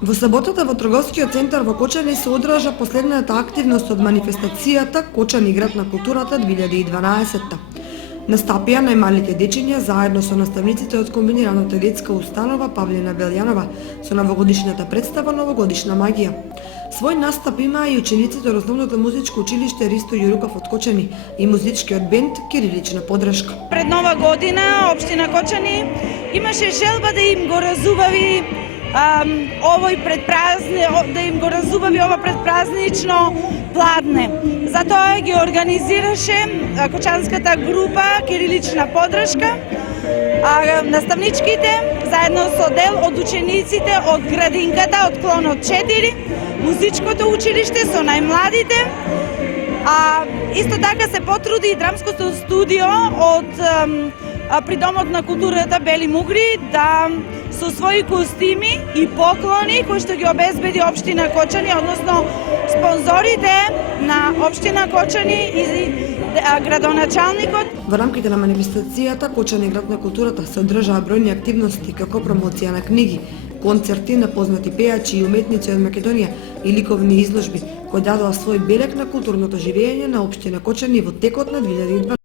Во саботата во трговскиот центар во Кочани се одржа последната активност од манифестацијата Кочани град на културата 2012. Настапија најмалите дечиња заедно со наставниците од комбинираната детска установа Павлина Белјанова со новогодишната представа Новогодишна магија. Свој настап имаа и учениците од основното музичко училиште Ристо Јуруков од Кочани и музичкиот бенд Кирилична подршка. Пред Нова година општина Кочани имаше желба да им го разубави да им го разубави ова предпразнично пладне. Затоа ги организираше кочанската група Кирилична подршка, наставничките заедно со дел од учениците од градинката од клонот 4, музичкото училиште со најмладите, исто така се потруди и драмското студио при Домот на културата Бели Мугри да со своји костими и поклони кои што ги обезбеди општина Кочани, односно спонзорите на општина Кочани и градоначалникот. Во рамките на манифестацијата Кочани град на културата се одржаа бројни активности како промоција на книги, концерти на познати пејачи и уметници од Македонија и ликовни изложби кои дадоа свој белег на културното живење на општина Кочани во текот на 2012.